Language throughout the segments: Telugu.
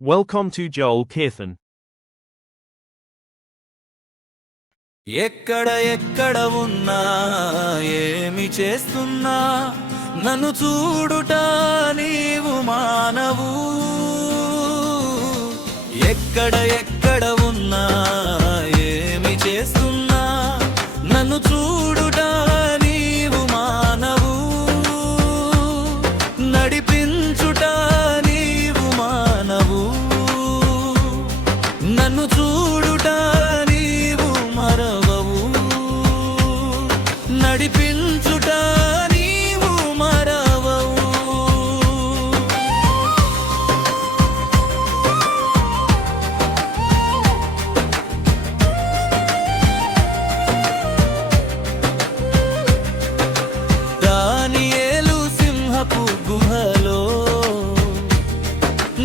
Welcome to Joel Kirthan. ఎక్కడ ఉన్నా ఏమి చేస్తున్నా నన్ను చూడుట నీవు మానవు. ఎక్కడ ఉన్నా ఏమి చేస్తున్నా నన్ను చూడుట నీవు మానవు. నడిపించుట నీవు మానవు. నన్ను చూడుట నీవు మరవవు. నడిపించుట నీవు మరవవు. దానియేలు సింహపు గుహలో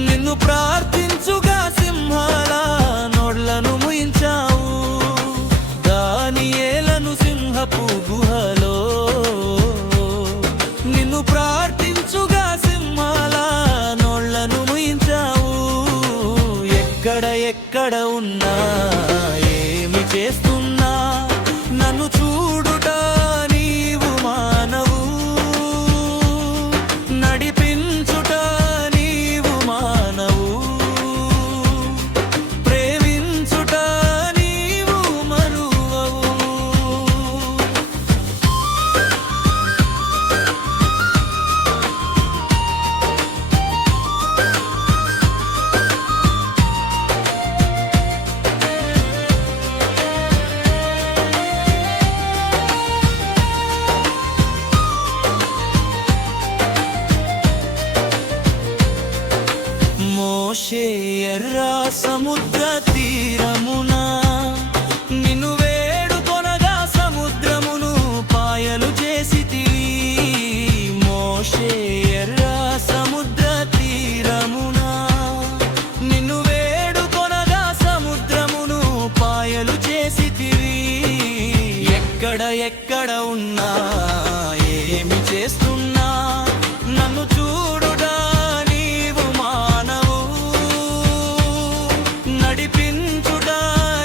నిన్ను ప్రార్థించుగా సింహాల నోళ్లను ముయించావు. దానియేలను సింహపు గుహలో నిన్ను ప్రార్థించుగా సింహాల నోళ్లను ముయించావు. ఎక్కడ ఉన్నా ఏమి చేస్తున్నా నన్ను చూడుట నీవు మానవు. నడిపించుట నీవు మానవు. ప్రేమించుట నీవు మరువవు. మోషే ఎర్ర సముద్ర తీరమున నిన్ను వేడుకొనగా సముద్రమును పాయలు చేసితివి. మోషే ఎర్ర సముద్ర తీరమున నిన్ను వేడుకొనగా సముద్రమును పాయలు చేసితివి. ఎక్కడ ఉన్నా ఏమి చేస్తున్నా నన్ను చూడుట నీవు మానవు. నడిపించుట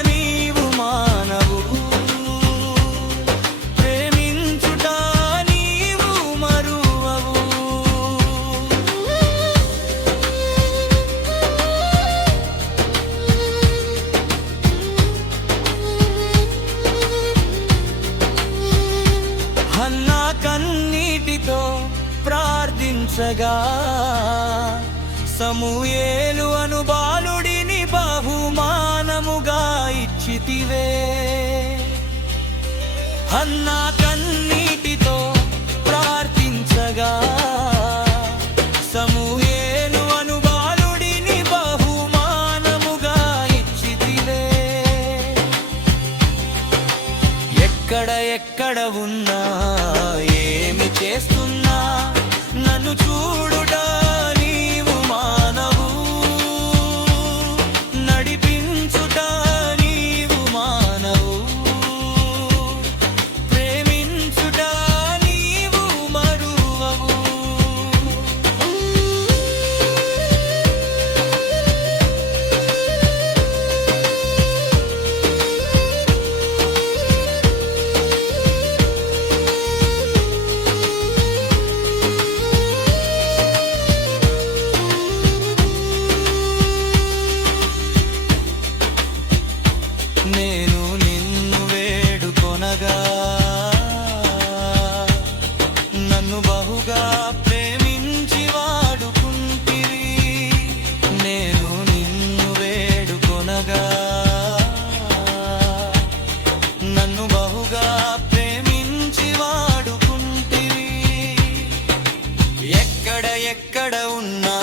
నీవు మానవు. ప్రేమించుట నీవు మరువవు. హన్నా కన్నీటితో ప్రార్థించగా సమూయేలు అను బాలుడిని బహుమానముగా ఇచ్చితివే. హన్నా కన్నీటితో ప్రార్థించగా సమూయేలు అను బాలుడిని బహుమానముగా ఇచ్చితివే. ఎక్కడ ఉన్నా ఏమి చేస్తున్నా నన్ను చూడుట నీవు మానవు. నడిపించుట నీవు మానవు. ప్రేమించుట నీవు మరువవు. నేను నిన్ను వేడుకొనగా నన్ను బహుగా ప్రేమించి వాడుకుంటివి. నేను నిన్ను వేడుకొనగా నన్ను బహుగా ప్రేమించి వాడుకుంటివి. ఎక్కడ ఉన్నా